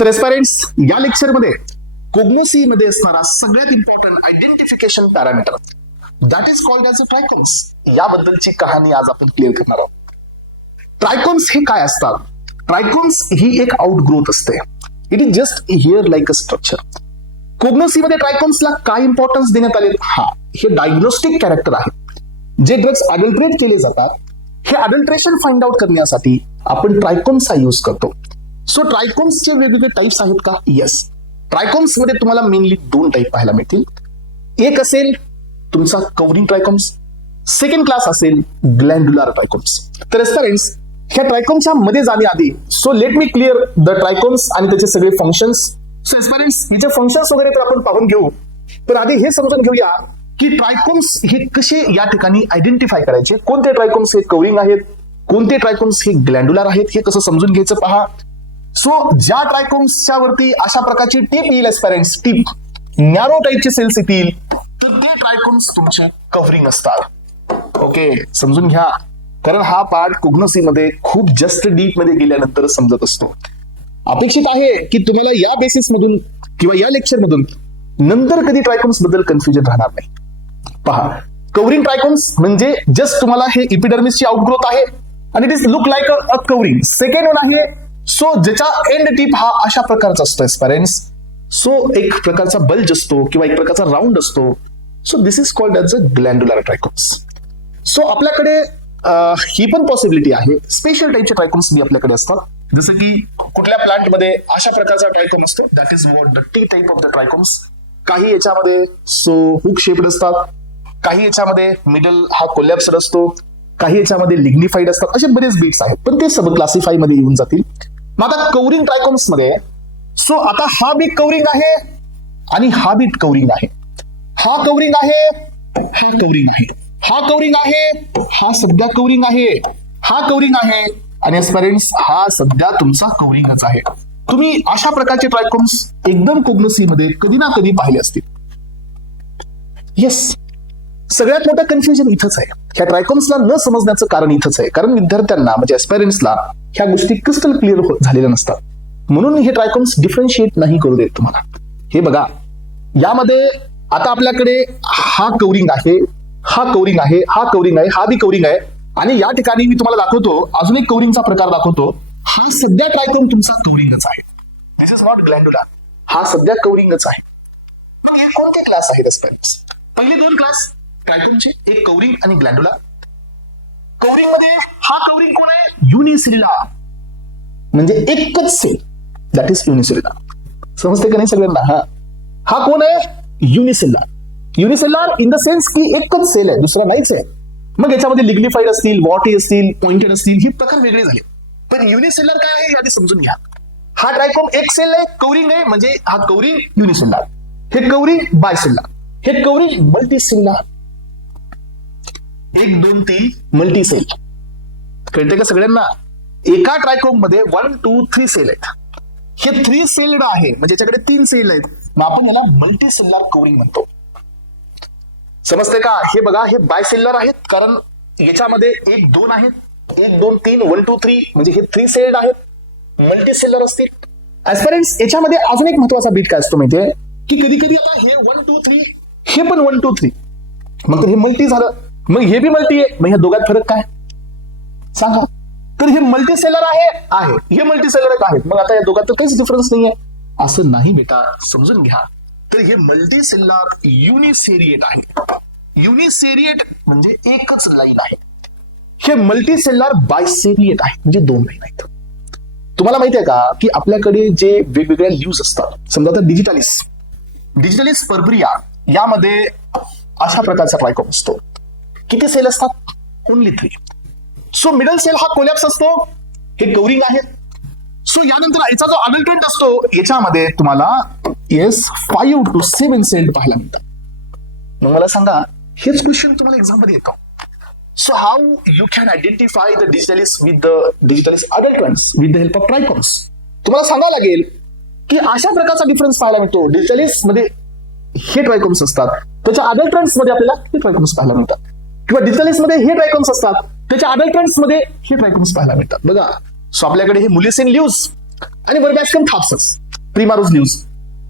तर एस्पायरंट्स, या लेक्चरमध्ये कोग्नोसी मध्ये असणारा सगळ्यात important identification parameter that is called as a trichomes, याबद्दलची कहाणी आज आपण क्लिअर करणार आहोत. ट्रायकोन्स हे काय असतात? ट्रायकोन्स ही एक आउटग्रोथ असते. It is just hair like a structure. कोग्नोसी मध्ये ट्रायकोन्सला काय इम्पॉर्टन्स देण्यात आले? हे डायग्नोस्टिक कॅरेक्टर आहे. जे ड्रग्स अडल्ट्रेट केले जातात, हे अडल्ट्रेशन फाइंड आउट करण्यासाठी आपण ट्रायकोन्सचा यूज करतो. सो ट्रायकोन्सचे वेगवेगळे टाइप्स आहेत का? येस. ट्रायकोन्स मध्ये तुम्हाला मेनली दोन टाइप पाहायला मिळतील. एक असेल तुमचा कव्हरिंग ट्रायकोन्स, सेकंड क्लास असेल ग्लँड्युलर ट्रायकोन्स. तर एस्पायरंट्स, ह्या ट्रायकोन्सच्या मध्ये जाण्याआधी so let me clear the trichomes आणि त्याचे सगळे फंक्शन्स. सो एस्पायरंट्स, याचे फंक्शन्स वगैरे तर आपण पाहून घेऊ, पण आधी हे समजून घेऊया की ट्रायकोन्स हे कसे या ठिकाणी आयडेंटिफाय करायचे. कोणते ट्रायकोन्स हे कव्हरिंग आहेत, कोणते ट्रायकोन्स हे ग्लँड्युलर आहेत, हे कसं समजून घ्यायचं पहा. सो ज्या ट्रायकोन्सच्या वरती अशा प्रकारची टीप येईल एस्पायरंट्स, टीप नॅरो टाईपचे सेल्स येतील, तर ते ट्रायकोन्स तुमचे कव्हरिंग असतात. ओके, समजून घ्या, कारण हा पार्ट कोग्नोसी मध्ये खूप जस्ट डीप मध्ये गेल्यानंतर समजत असतो. अपेक्षित आहे की तुम्हाला या बेसिस मधून किंवा या लेक्चर मधून नंतर कधी ट्रायकोन्स बद्दल कन्फ्युजन राहणार नाही. पहा, कव्हरिंग ट्रायकोन्स म्हणजे जस्ट तुम्हाला हे इपिडर्मिसची आउटग्रोथ आहे आणि it is look like a covering. Second one आहे सो ज्याचा एंड टिप हा अशा प्रकारचा असतो एस्पायरंट्स. सो एक प्रकारचा बल्ज असतो किंवा एक प्रकारचा राऊंड असतो. So this is called as a glandular trichomes. So आपल्याकडे ही पण पॉसिबिलिटी आहे, स्पेशल टाईपचे ट्रायकोन्स बी आपल्याकडे असतात. जसं की कुठल्या प्लांटमध्ये अशा प्रकारचा ट्रायकोन असतो, that is what the T type of the trichomes. काही याच्यामध्ये सो हुक शेप्ड असतात, काही याच्यामध्ये मिडल हा कोलॅप्स्ड असतो, काही याच्यामध्ये लिग्निफाईड असतात. असे बरेच बीट्स आहेत, पण ते सब क्लासिफाय मध्ये येऊन जातील. मग आता कव्हरिंग ट्रायकोन्स मध्ये सो आता हा बीट कव्हरिंग आहे आणि हा बीट कव्हरिंग आहे. हा कव्हरिंग आहे, हा कव्हरिंग आहे, हा कव्हरिंग आहे, हा सध्या कव्हरिंग आहे, हा कव्हरिंग आहे आणि एस्पायरंट्स हा सध्या तुमचा कव्हरिंगच आहे. तुम्ही अशा प्रकारचे ट्रायकोन्स एकदम कोग्नोसी मध्ये कधी ना कधी पाहिले असतील. येस, सगळ्यात मोठं कन्फ्युजन इथंच आहे. ह्या ट्रायकोन्सला न समजण्याचं कारण इथंच आहे, कारण विद्यार्थ्यांना म्हणजे एस्पायरंट्सला ह्या गोष्टी क्रिस्टल क्लिअर झालेल्या नसतात. म्हणून हे ट्रायकोन्स डिफरन्शिएट नाही करू देत तुम्हाला. हे बघा, यामध्ये आता आपल्याकडे हा कव्हरिंग आहे, हा कव्हरिंग आहे, हा कव्हरिंग आहे, हा बी कव्हरिंग आहे आणि या ठिकाणी मी तुम्हाला दाखवतो अजून एक कव्हरिंगचा प्रकार दाखवतो. हा सध्या ट्रायकोन तुमचा कव्हरिंगच आहे. दिस इज नॉट ग्लँड्युलर. हा सध्या कव्हरिंगच आहे. हे कोणते क्लास आहेत एस्पायरंट्स? पहिले दोन क्लास ट्रायकोनचे, एक कव्हरिंग आणि ग्लँड्युलर. कव्हरिंग मध्ये हा कव्हरिंग कोण आहे? युनिसेल्युलर, म्हणजे एकच सेल, दॅट इज युनिसेल्युलर. समजते का नाही सगळ्यांना? हा कोण आहे? Unicellular. Unicellular in the sense की एकच सेल आहे, दुसरा नाहीच आहे. मग याच्यामध्ये लिग्निफाईड असतील, वॉटी असतील, पॉइंटेड असतील, हे प्रकार वेगळे झाले. पण युनिसेल्युलर काय आहे हे आधी समजून घ्या. हा ट्रायकोन एक सेल आहे, कव्हरिंग आहे, म्हणजे हा कव्हरिंग युनिसेल्युलर, हे कव्हरिंग बायसेल्युलर, हे कव्हरिंग मल्टीसेल्युलर. 1 2 3 multi sale. कळते का सगळ्यांना? एका ट्रायकोन मध्ये 1 2 3 सेल आहेत. हे 3 सेल्ड आहे, म्हणजे याच्याकडे 3 सेल आहेत. मग आपण याला मल्टीसेल्युलर कव्हरिंग म्हणतो. समजते का? हे बघा, हे बायसेल्युलर आहेत, कारण याच्यामध्ये 1 2 आहेत, 1 2 3 1 2 3 म्हणजे हे 3 सेल्ड आहेत, मल्टीसेल्युलर असतील. एस्पायरंट्स, याच्यामध्ये अजून एक महत्वाचा बीट काय असतो माहितीये, की कधी कधी आता हे 1 2 3 हे पण 1 2 3, मग तर हे मल्टी झालं, मग हे बी मल्टी आहे. मग ह्या दोघात फरक काय सांगा? तर हे मल्टीसेलर आहे, हे मल्टीसेलर आहेत. मग आता या दोघात तर काहीच डिफरन्स नाहीये. असं नाही बेटा, समजून घ्या. तर हे मल्टीसेलर युनिसेरिएट आहे. युनिसेरिएट म्हणजे एकच लाईन आहे. हे मल्टीसेलर बायसेरिएट आहे, म्हणजे 2 लाईन आहेत. तुम्हाला माहितीये का की आपल्याकडे जे वेगवेगळ्या लीव्स असतात, समजा आता डिजिटलिस पर्बरिया, यामध्ये अशा प्रकारचा ट्रायकोन असतो. किती सेल असतात? ओनली 3. सो मिडल सेल हा कोलॅप्स असतो, हे कव्हरिंग आहे. सो यानंतर याचा जो अडल्ट्रेंट असतो, याच्यामध्ये तुम्हाला 5 to 7 सेल पाहायला मिळतात. मग मला सांगा, हेच क्वेश्चन तुम्हाला एक्झाम मध्ये येतो. So how you can identify the digitalis with the digitalis adulterants with the help of trichomes? तुम्हाला सांगावं लागेल की अशा प्रकारचा डिफरन्स पाहायला मिळतो. डिजिटलिस मध्ये हे ट्रायकोन्स असतात, त्याच्या अडल्ट्रेंट्स मध्ये आपल्याला हे ट्रायकोन्स पाहायला मिळतात, किंवा डिजिटलिस मध्ये हे ट्रायकोन्स असतात, त्याच्या अडल्ट्रेंट्स मध्ये हे ट्रायकोन्स पाहायला मिळतात. बघा, सो आपल्याकडे हे मुलिसिन ल्यूज आणि वर्बॅस्कम थाप्सस प्रिमारोज लीव्स.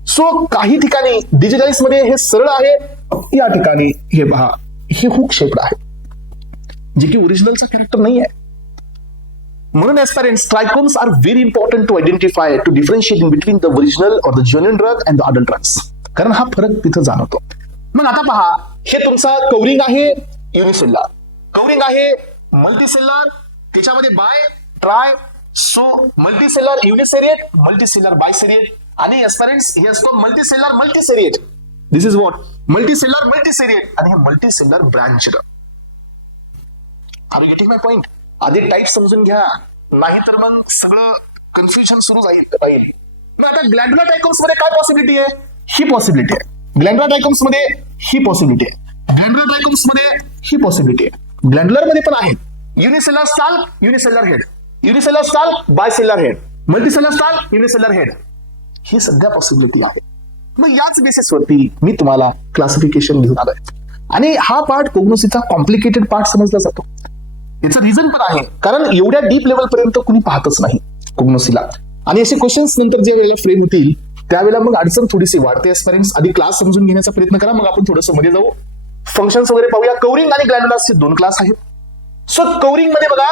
सो काही ठिकाणी डिजिटालिस मध्ये हे सरळ आहे, या ठिकाणी हे पहा हे हुक शेप्ड आहे, जे की ओरिजिनलचा कॅरेक्टर नाही आहे. म्हणून aspirants trichomes are very important to identify, to differentiate in between the original or the genuine drug and the adult drugs, कारण हा फरक तिथं जाणवतो. मग आता पहा, हे तुमचा कवरिंग आहे युनिसेल्युलर, कवरिंग आहे मल्टीसेल्युलर, त्याच्यामध्ये bi tri, so multicellular uniseriate, multicellular biseriate, आणि एस्पिरंट्स हे असतो multicellular multiseriate. This is what multicellular multiseriate, आणि हे multicellular branched. Are you getting my point? आधी टाईप समजून घ्या, नाहीतर मग सगळं कन्फ्युजन सुरू राहील. मग आता ग्लॅन्ड्युलर ट्रायकोम्स मध्ये काय पॉसिबिलिटी आहे? ही पॉसिबिलिटी आहे. ग्लॅन्ड्युलर ट्रायकोम्स मध्ये ही पॉसिबिलिटी आहे. ग्लॅन्ड्युलर ट्रायकोम्स मध्ये ही पॉसिबिलिटी आहे. ग्लॅन्ड्युलर मध्ये पण आहे unicellular stalk, unicellular head, unicellular stalk, bicellular head, multicellular stalk, unicellular head, ही सध्या पॉसिबिलिटी आहे. मग याच बेसिसवरती मी तुम्हाला क्लासिफिकेशन घेऊन आलोय, आणि हा पार्ट कोग्नोसीचा कॉम्प्लिकेटेड पार्ट समजला जातो. याचं रिझन पण आहे, कारण एवढ्या डीप लेवल पर्यंत कुणी पाहतच नाही कोग्नोसीला, आणि असे क्वेश्चन्स नंतर ज्या वेळेला फ्रेम होतील त्यावेळेला मग अडचण थोडीशी वाढते. एस्पिरंट्स आधी क्लास समजून घेण्याचा प्रयत्न करा, मग आपण थोडंसं मध्ये जाऊ, फंक्शन्स वगैरे पाहूया. कवरिंग आणि ग्लॅन्ड्युलरचे दोन क्लास आहेत. सो कवरिंग मध्ये बघा,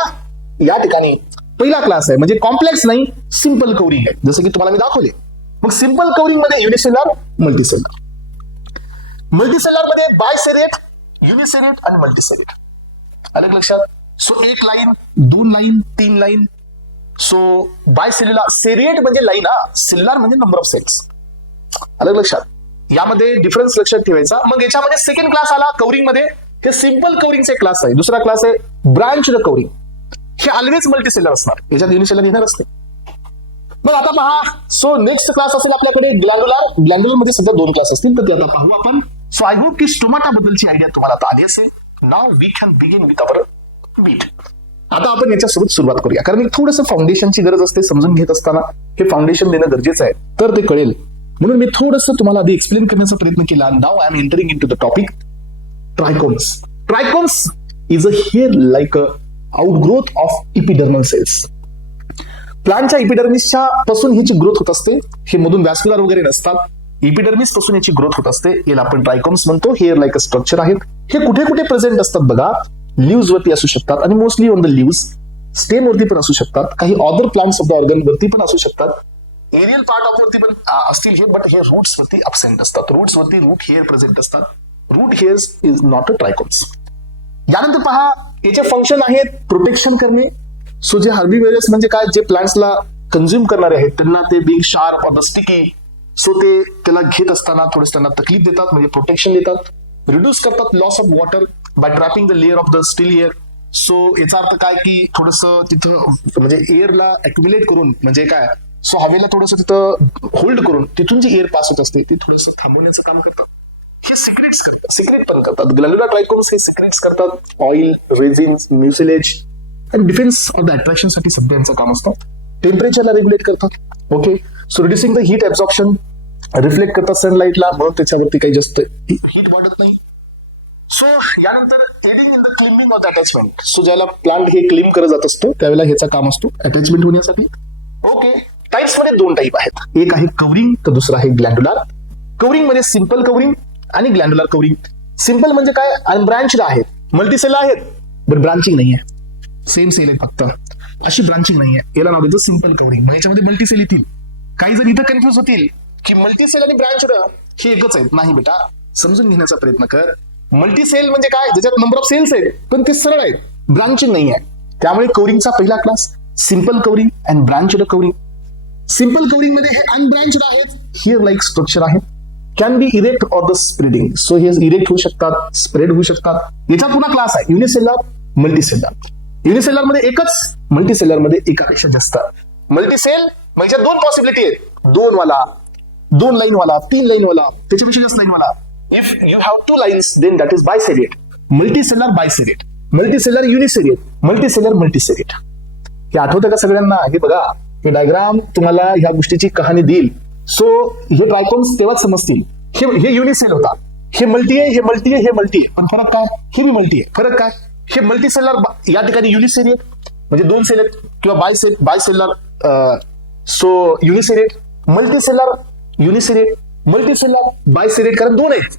या ठिकाणी पहिला क्लास आहे, म्हणजे कॉम्प्लेक्स नाही, सिंपल कवरिंग आहे, जसं की तुम्हाला मी दाखवले. मग सिंपल कवरिंग मध्ये युनिसेल्युलर, मल्टीसेल्युलर. मल्टीसेल्युलर मध्ये बायसेरिएट, युनिसेरिएट आणि मल्टीसेरिएट. अलग लक्षात. सो एक लाईन, दोन लाईन, तीन लाईन. सो बायसेल्युलर सेरिएट म्हणजे लाईन, सेल्युलर म्हणजे नंबर ऑफ सेल्स. अलग लक्षात. यामध्ये डिफरन्स लक्षात ठेवायचा. मग याच्यामध्ये सेकंड क्लास आला कवरिंग मध्ये, हे सिंपल कवरिंगचा एक क्लास आहे. दुसरा क्लास आहे ब्रांच्ड कवरिंग, हे ऑलवेज मल्टीसेल्युलर असणार, याच्यात युनिसेल्युलर येणार असते. मग आता पहा, सो नेक्स्ट क्लास असेल आपल्याकडे ग्लॅन्ड्युलर. ग्लॅन्ड्युलर मध्ये सुद्धा दोन क्लास असतील, तर ते आता पाहू आपण. सो आय होप की स्टोमाटा बद्दलची आयडिया तुम्हाला आता आली असेल. Now we can begin with our beat. आता आपण याच्यासोबत सुरुवात करूया, कारण थोडंसं फाउंडेशनची गरज असते. समजून घेत असताना हे फाउंडेशन देणं गरजेचं आहे, तर ते कळेल. म्हणून मी थोडंसं तुम्हाला आधी एक्सप्लेन करण्याचा प्रयत्न केला. Now I am entering into the topic trichomes. Trichomes is a hair like a outgrowth of epidermal cells. प्लांटच्या इपिडर्मिसच्या पासून ह्याची ग्रोथ होत असते. हे मधून वॅस्क्युलर वगैरे नसतात, इपिडर्मिस पासून याची ग्रोथ होत असते. याला आपण ट्रायकोम्स म्हणतो. हेअर लाईक अ स्ट्रक्चर आहेत. हे कुठे कुठे प्रेझेंट असतात बघा, लिव्स वरती असू शकतात, आणि mostly on the leaves. Stem वरती पण असू शकतात, काही other plants of the organ वरती पण असू शकतात. एरियल पार्ट ऑफ वरती पण असतील हे, बट हे रूट्स वरती अब्सेंट असतात. रूट्स वरती रूट हेअर प्रेझेंट असतात. Root hairs is not a trichomes. यानंतर पहा, याचे फंक्शन आहेत प्रोटेक्शन करणे. सो जे हर्बीवेरियस म्हणजे काय, जे प्लांट्सला कंझ्युम करणारे आहेत त्यांना ते being sharp or the sticky, so ते त्याला घेत असताना थोडंसं त्यांना तकलीफ देतात, म्हणजे प्रोटेक्शन देतात. रिड्यूस करतात loss of water bye trapping the layer of the steel air. So याचा अर्थ काय की थोडंसं तिथं म्हणजे एअरला अक्युमुलेट करून, म्हणजे काय, सो हवेला थोडंसं तिथं होल्ड करून तिथून जी एअर पास होत असते ती थोडंसं थांबवण्याचं काम करतात. हे सिक्रेट्स करतात, सिक्रेट पण करतात. ग्लॅन्ड्युलर ट्रायकोम्स हे सिक्रेट्स करतात. ऑइल, रेझिन्स, म्युसिलेज आणि डिफेन्स ऑफ द अट्रॅक्शन साठी सध्या यांचं काम असतं. टेम्परेचरला रेग्युलेट करतात. Okay, so reducing the heat absorption, reflect करतात सनलाईटला, म्हणून त्याच्यावरती काही जास्त हीट वाटत नाही. सो यानंतर aiding in the climbing of the attachment. So ज्याला प्लांट हे क्लीम करत जात असतो त्यावेळेला ह्याचा काम असतो अटॅचमेंट होण्यासाठी. ओके, टाइप्स मध्ये दोन टाईप आहेत. एक आहे कवरिंग, तर दुसरा आहे ग्लॅन्ड्युलर. कवरिंग मध्ये सिंपल कवरिंग आणि ग्लॅन्ड्युलर कवरिंग. सिंपल म्हणजे काय, अनब्रांच्ड आहेत, मल्टीसेल आहेत, बट ब्रांचिंग नाही आहे. सेम सेल आहेत फक्त, अशी ब्रांचिंग नाही आहे. याला नाव द्यायचं सिंपल कवरिंग. म्हणजे याच्यामध्ये मल्टीसेल येतील. काही जण इथं कन्फ्युज होतील की मल्टीसेल आणि ब्रांच्ड हे एकच आहेत. नाही बेटा, समजून घेण्याचा प्रयत्न कर. मल्टीसेल म्हणजे काय, ज्याच्यात नंबर ऑफ सेल्स आहेत पण ते सरळ आहेत, ब्रांचिंग नाही आहे. त्यामुळे कवरिंगचा पहिला class simple covering and branched covering. Simple covering मध्ये हे अनब्रांच्ड आहेत, हेअर लाईक स्ट्रक्चर आहे. Can be erect or the spreading. So हे इरेक्ट होऊ शकतात, स्प्रेड होऊ शकतात. याचा पुन्हा क्लास आहे युनिसेल्युलर, मल्टीसेल्युलर. युनिसेल्युलर मध्ये एकच, मल्टीसेल्युलर मध्ये एकापेक्षा जास्त. मल्टीसेल म्हणजे दोन पॉसिबिलिटी आहेत, दोन वाला, दोन लाईन वाला, तीन लाईन वाला, त्याच्यापेक्षा जास्त लाईन वाला. If you have two lines, then that is biseriate. Multicellular, biseriate. Multicellular, uniseriate. Multicellular, multiseriate. हे आठवतं का सगळ्यांना? हे बघा, हे डायग्राम तुम्हाला ह्या गोष्टीची कहाणी देईल. सो हे ट्रायकोम्स तेव्हाच समजतील. हे युनिसेल होता, हे मल्टी आहे, हे मल्टी आहे, हे मल्टी आहे. पण फरक काय, हे बी मल्टी आहे. फरक काय, हे मल्टीसेल्युलर या ठिकाणी युनिसेरिएट म्हणजे दोन सेल आहेत, किंवा बायसेल्युलर सो युनिसेरिएट मल्टीसेलर युनिसेरिएट, मल्टीसेलर बायसेरिएट, कारण 2 आहेत.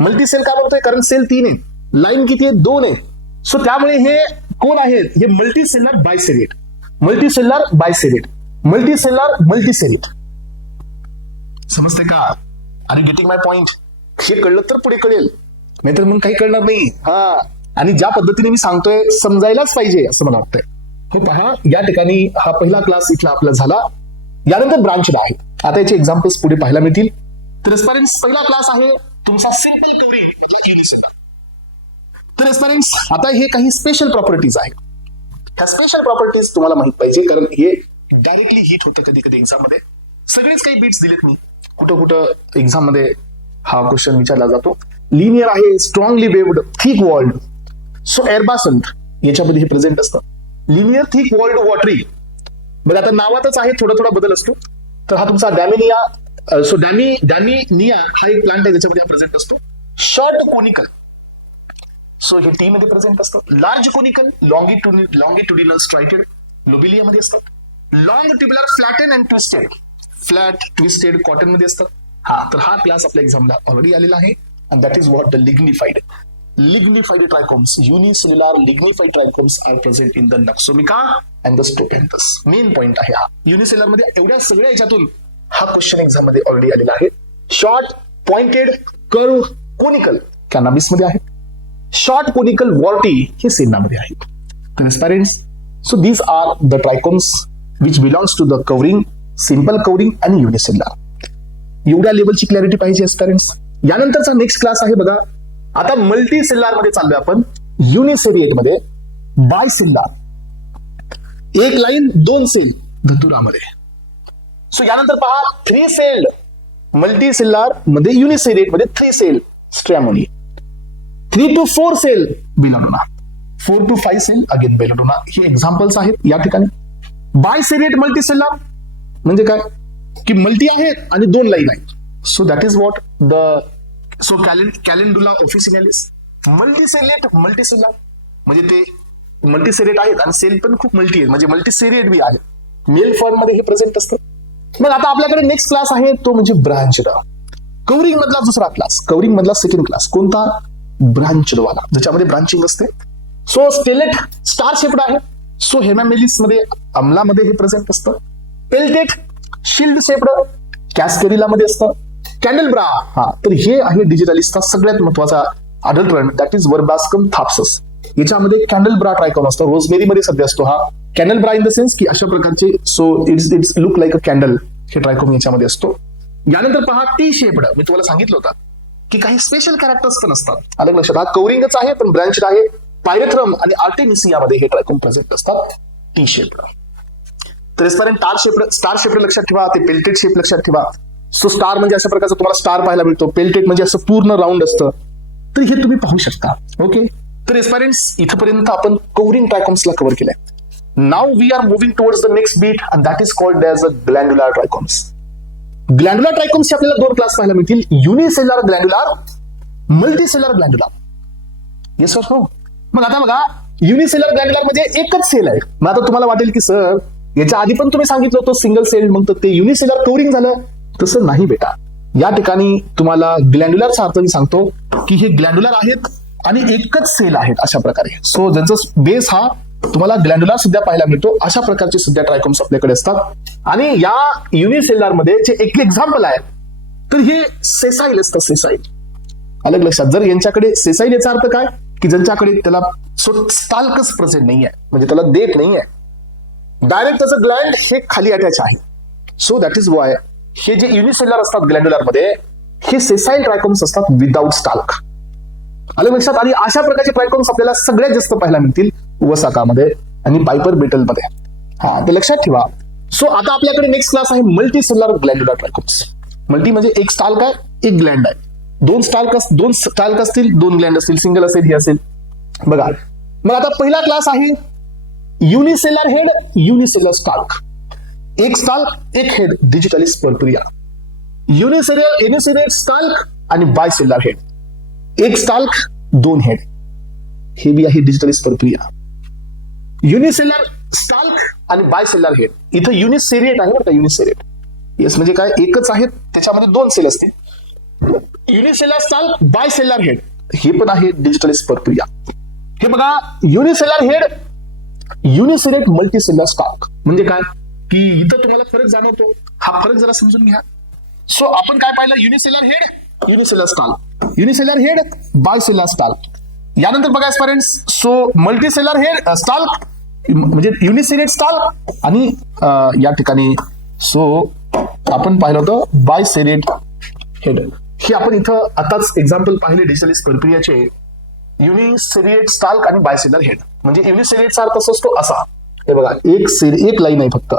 मल्टीसेल का म्हणतोय, कारण सेल 3 आहेत, लाईन किती आहे, 2 आहेत. सो त्यामुळे हे कोण आहेत, हे multicellular biseriate, multicellular biseriate, multicellular multiseriate. समजते का? Are you getting my point? हे कळलं तर पुढे कळेल, नाहीतर मग काही कळणार नाही. आणि ज्या पद्धतीने मी सांगतोय समजायलाच पाहिजे असं मला वाटतंय. हो पहा, या ठिकाणी हा पहिला क्लास इथला आपला झाला. यानंतर ब्रांचड आहे. आता याचे एक्झाम्पल्स पुढे पाहायला मिळतील. तर एस्पायरंट्स, पहिला क्लास आहे तुमचा सिंपल कव्हरिंग म्हणजे युनिसेलर. तर एस्पायरंट्स, आता हे काही स्पेशल प्रॉपर्टीज आहेत. ह्या स्पेशल प्रॉपर्टीज तुम्हाला माहित पाहिजे, कारण हे डायरेक्टली हिट होतं कधी कधी एक्झाम मध्ये. सगळेच काही बीट्स दिलेत मी, कुठं कुठं एक्झाम मध्ये हा क्वेश्चन विचारला जातो. लिनियर आहे, strongly waved, thick walled. So एअरबासंट याच्यामध्ये हे प्रेझेंट असतं. Linear, thick walled, watery. बघा आता नावातच आहे, थोडा थोडा बदल असतो. तर हा तुमचा डॅमिनिया, सो डॅमिनिया हा एक प्लांट आहे, ज्याच्यामध्ये हा प्रेझेंट असतो. शॉर्ट कोनिकल, सो हे टी मध्ये प्रेझेंट असतं. लार्ज कोनिकल, लॉंगिट्युडिनल स्ट्रायटेड, लोबिलियामध्ये असतात. Long tubular, flatten and twisted, flat twisted cotton मध्ये असतात. तर हा क्लास आपल्या एक्झामला ऑलरेडी आलेला आहे. And that is what the lignified trichomes, unicellular lignified trichomes are present in the Naxomica and the Strophanthus. Main point आहे हा. युनिसेलर मध्ये एवढ्या सगळ्या याच्यातून हा क्वेश्चन एक्झाम मध्ये ऑलरेडी आलेला आहे. Short, pointed, curve, conical cannabis मध्ये आहे. शॉर्ट कोनिकल वॉर्टी हे सेनामध्ये आहे. तर aspirants, so these are the trichomes which belongs to the covering, simple covering आणि युनिसेलर. एवढ्या लेवलची क्लॅरिटी पाहिजे एस्पायरंट्स. यानंतरचा नेक्स्ट क्लास आहे बघा. आता मल्टी सेल्युलर मध्ये चाललोय आपण, युनिसेरिएट मध्ये, बायसेल्युलर, एक लाईन 2 सेल धतुरामध्ये. सो यानंतर पहा 3 सेल्ड मल्टी सेल्युलर मध्ये, युनिसेरिएट मध्ये 3 cell stramony, 3 to 4 cell belladonna, 4 to 5 cell again belladonna. हे एक्झाम्पल्स आहेत या ठिकाणी. बायसेरिएट मल्टी सेल्युलर म्हणजे काय, की मल्टी आहेत आणि 2 लाईन आहेत. So that is what the calendula officinalis. Multiseriate multicellular म्हणजे ते मल्टीसेरिएट आहेत आणि सेल पण खूप मल्टी आहेत, म्हणजे मल्टीसेरिएट बी आहे. मेल फॉर्म मध्ये हे प्रेझेंट असतं. मग आता आपल्याकडे नेक्स्ट क्लास आहे तो म्हणजे ब्रांचड. कव्हरिंग मधला दुसरा क्लास, कव्हरिंग मधला सेकंड क्लास कोणता, ब्रांचड वाला, ज्याच्यामध्ये ब्रांचिंग असते. सो स्टेलेट स्टार शेप्ड आहे. सो हेमामेलिस मध्ये, अमलामध्ये हे प्रेझेंट असतं. पेल्टेट शिल्ड शेप्ड कॅस्केरिला मध्ये असतं. कॅन्डलब्रा, तर हे आहे डिजिटलिस्टचा सगळ्यात महत्वाचा अडल्ट्रंट, दॅट इज वर्बास्कम थाप्सस. याच्यामध्ये कॅन्डलब्रा ट्रायकॉम असतो. रोजमेरी मध्ये सध्या असतो हा कॅन्डलब्रा, इन द सेन्स की अशा प्रकारचे, so it's look like a candle, हे ट्रायकॉम याच्यामध्ये असतो. यानंतर पहा टी शेप्ड. मी तुम्हाला सांगितलं होतं की काही स्पेशल कॅरेक्टर्स पण असतात. अलग लक्षात, हा कव्हरिंगच आहे पण ब्रांचड आहे. पायरेथ्रम आणि आर्टेमिसियामध्ये हे ट्रायकॉम प्रेझेंट असतात, टी शेप्ड. तर स्टार शेप्ड लक्षात ठेवा, ते पेल्टेड शेप लक्षात ठेवा. सो स्टार म्हणजे अशा प्रकारचा तुम्हाला स्टार पाहायला मिळतो. पेल्टेड म्हणजे असं पूर्ण राऊंड असतं. तर हे तुम्ही पाहू शकता. ओके, तर एस्पायरंट्स, इथपर्यंत आपण कव्हरिंग ट्रायकॉम्सला कव्हर केलंय. Now we are moving towards the next bit and that is called as a glandular trichomes. Glandular ट्रायकॉम्सचे आपल्याला 2 क्लास पाहायला मिळतील, unicellular glandular, multicellular glandular. Yes sir, हो. मग आता बघा, युनिसेल्युलर ग्लँड्युलर म्हणजे एकच सेल आहे. मग आता तुम्हाला वाटेल की सर याच्या आधी पण तुम्ही सांगितलं होतं सिंगल सेल, मग तर ते युनिसेल्युलर कव्हरिंग झालं. तसं नाही बेटा. या ठिकाणी तुम्हाला ग्लँड्युलरचा अर्थ मी सांगतो की हे ग्लँड्युलर आहेत आणि एकच सेल आहेत अशा प्रकारे. सो ज्यांचा बेस हा तुम्हाला ग्लँड्युलर सुद्धा पाहायला मिळतो, अशा प्रकारचे सध्या ट्रायकॉम्स आपल्याकडे असतात. आणि या युनिसेल्युलर मध्ये जे एक एक्झाम्पल आहे, तर हे सेसाईल असतं. सेसाईल, अलग लक्षात. जर यांच्याकडे सेसाईल याचा अर्थ काय, की ज्यांच्याकडे त्याला स्टाल्कच प्रेझेंट नाहीये, म्हणजे त्याला देठ नाहीये, डायरेक्ट त्याचं ग्लँड हे खाली अटॅच आहे. सो दॅट इज वाय हे जे युनिसेल्युलर असतात ग्लँड्युलर मध्ये, हे सेसाईल ट्रायकॉम्स असतात विदाउट स्टाल्क. आलं लक्षात. आणि अशा प्रकारचे ट्रायकॉम्स आपल्याला सगळ्यात जास्त पाहायला मिळतील वसाकामध्ये आणि पायपर बेटल मध्ये. ते लक्षात ठेवा. सो आता आपल्याकडे नेक्स्ट क्लास आहे मल्टीसेल्युलर ग्लँड्युलर ट्रायकॉम्स. मल्टी म्हणजे एक स्टाल्क आहे, एक ग्लँड आहे. 2 स्टाल्क असतील, 2 ग्लँड असतील, सिंगल असेल, हे असेल. बघा, मग आता पहिला क्लास आहे युनिसेल्युलर हेड, युनिसेल्युलर स्टाल्क. एक स्टाल्क, एक हेड, डिजिटलिस पर्पुरिया. युनिसेरियल स्टाल्क आणि बायसेल्युलर हेड. एक स्टाल्क, 2 हेड, हे बी आहे डिजिटलिस पर्पुरिया. युनिसेल्युलर स्टाल्क आणि बायसेल्युलर हेड. इथं युनिसेरिएट आहे बरं का, युनिसेरिएट. येस म्हणजे काय, एकच आहेत त्याच्यामध्ये दोन सेल असतील. युनिसेलर स्टाल्क, बायसेलर हेड, हे पण आहे डिजिटलिस्ट परप्रिया. हे बघा, युनिसेलर हेड, युनिसेरेट मल्टीसेलर स्टाल्क म्हणजे काय, की इथं तुम्हाला फरक जाणवतो. हा फरक जरा समजून घ्या. सो आपण काय पाहिलं, युनिसेलर head, unicellular stalk, unicellular head, बायसेलर stalk. यानंतर बघा friends, so multicellular head stalk म्हणजे युनिसेरेट स्टाल्क, आणि या ठिकाणी सो आपण पाहिलं होतं बायसेरेट हेड. हे आपण इथं आताच एक्झाम्पल पाहिले डिजिटलिस्ट परप्रियाचे, युनिसेरिएट स्टाल्क आणि बायसेलर हेड. म्हणजे युनिसेरिएटचा अर्थ असतो असा, हे बघा एक लाईन आहे फक्त.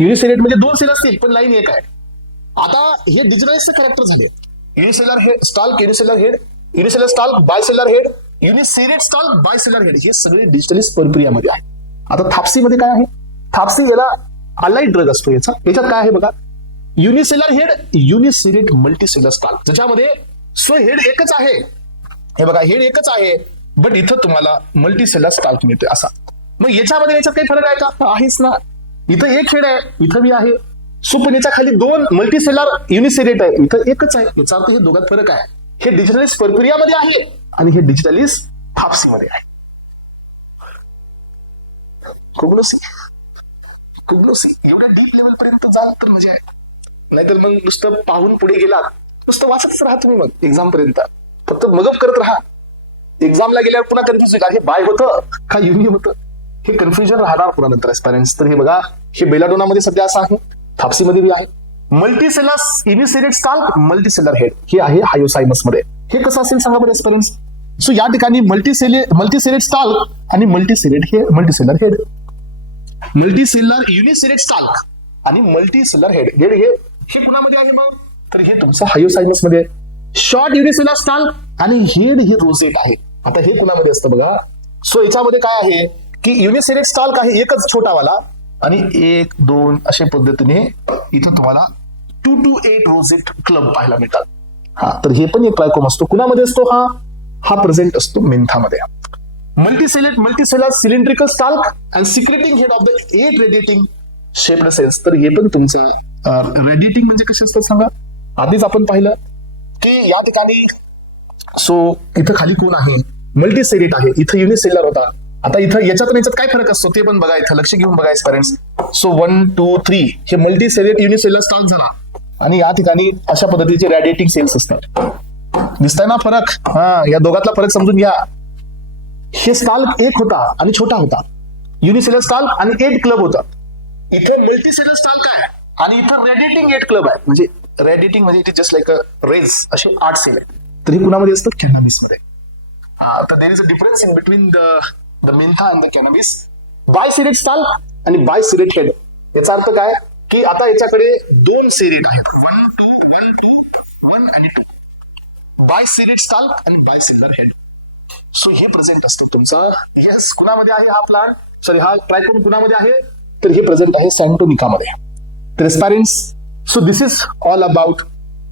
युनिसेरिएट म्हणजे दोन सेल असतील पण लाईन एक आहे. आता हे डिजिटलाइजचे कॅरेक्टर झाले, unicellular head stalk, unicellular head, unicellular stalk, bicellular head, uniseriate stalk, bicellular head, हे सगळे डिजिटलिस्ट परप्रियामध्ये आहे. आता थापसी मध्ये काय आहे, थापसी याला अलाइड ड्रग असतो. याच्यात काय आहे बघा, युनिसेलर हेड, युनिसेरिएट मल्टीसेलर स्टाल्क, ज्याच्यामध्ये सो हेड एकच आहे, हे बघा हेड एकच आहे, बट इथं तुम्हाला मल्टीसेलर स्टाल्क मिळते असा. मग याच्यामध्ये याच्यात काही फरक आहे का, आहेच ना. इथं एक हेड आहे, इथं बी आहे. सो पण याच्या खाली दोन मल्टीसेलर युनिसेरिएट आहे, इथं एकच आहे. याचा अर्थ हे दोघात फरक आहे. हे डिजिटलिस्ट परप्रियामध्ये आहे आणि हे डिजिटलिस्ट थापसीमध्ये आहे. कोग्नोसी एवढ्या डीप लेवल पर्यंत जाल तर म्हणजे आहे, नाहीतर मग नुसतं पाहून पुढे गेलात, नुसतं वाचतच राहा तुम्ही. मग एक्झाम पर्यंत फक्त मगप करत राहा. एक्झामला गेल्यावर पुन्हा कन्फ्युज का हे बाय होतं का युनि होतं, हे कन्फ्युजन राहणार पुन्हा नंतर एस्पायरंट्स. तर हे बघा, हे बेलाडोनामध्ये सध्या असं आहे, थापसीमध्ये बी आहे. मल्टीसेलस युनिसेरिएट स्टाल्क, मल्टीसेलर हेड, हे आहे हायोसायमस मध्ये. हे कसं असेल सांगा बरं एस्पायरंट्स. सो या ठिकाणी मल्टीसेरिएट स्टाल्क आणि मल्टीसेलर हेड, मल्टीसेलर युनिसेरिएट स्टाल्क आणि मल्टीसेलर हेड हे कुणामध्ये आहे मग, तर हे तुमचं हायोसायमस मध्ये. शॉर्ट युनिसेलर स्टाल्क आणि हेड हे रोजेट आहे. आता हे कुणामध्ये असतं बघा, सो याच्यामध्ये काय आहे की युनिसेरिएट स्टाल्क आहे एकच छोटावाला, आणि 1, 2 अशा पद्धतीने इथं तुम्हाला 2 to 8 रोजेट क्लब पाहायला मिळतात. हा, तर हे पण एक ट्रायकोम असतो. कुणामध्ये असतो हा प्रेझेंट असतो मेंथामध्ये. Multicellular cylindrical stalk and secreting head of the 8 radiating shaped cells. तर हे पण तुमचं रेडिएटिंग म्हणजे कसे असतात सांगा. आधीच आपण पाहिलं की या ठिकाणी सो इथं खाली कोण आहे, मल्टीसेरिएट आहे, इथं युनिसेलर होता. आता इथं याच्यात काय फरक असतो ते पण बघा, इथं लक्ष घेऊन बघा पेरेंट्स. सो 1, 2, 3 हे मल्टीसेरिएट युनिसेलर स्टाल्क झाला, आणि या ठिकाणी अशा पद्धतीचे रेडिएटिंग सेल्स असतात. दिसताय ना फरक. या दोघातला फरक समजून घ्या. हे स्टाल्क एक होता आणि छोटा होता, युनिसेलर स्टाल्क आणि 8 क्लब होता. इथं मल्टीसेलर स्टाल्क आहे आणि इथं रेडिएटिंग 8 क्लब आहे. म्हणजे रेडिएटिंग म्हणजे it is just like a rays, असे 8 सेल आहेत. तर हे कुणामध्ये असतात, कॅनॅबिस मध्ये. तर there is a difference in between the mentha and the cannabis. Biseriate stalk आणि बायसेरिएट हेड, याचा अर्थ काय की आता याच्याकडे 2 सेरिएट आहेत, 1 आणि 2. बायसेरिएट स्टाल्क आणि बायसेलर हेड. सो हे प्रेझेंट असतं तुमचं. येस, कुणामध्ये आहे हा प्लांट, सॉरी हा ट्रायकोम कुणामध्ये आहे, तर हे प्रेझेंट आहे सॅन्टोनिकामध्ये. तर aspirants, so this is all about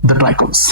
the ट्रायकोम्स.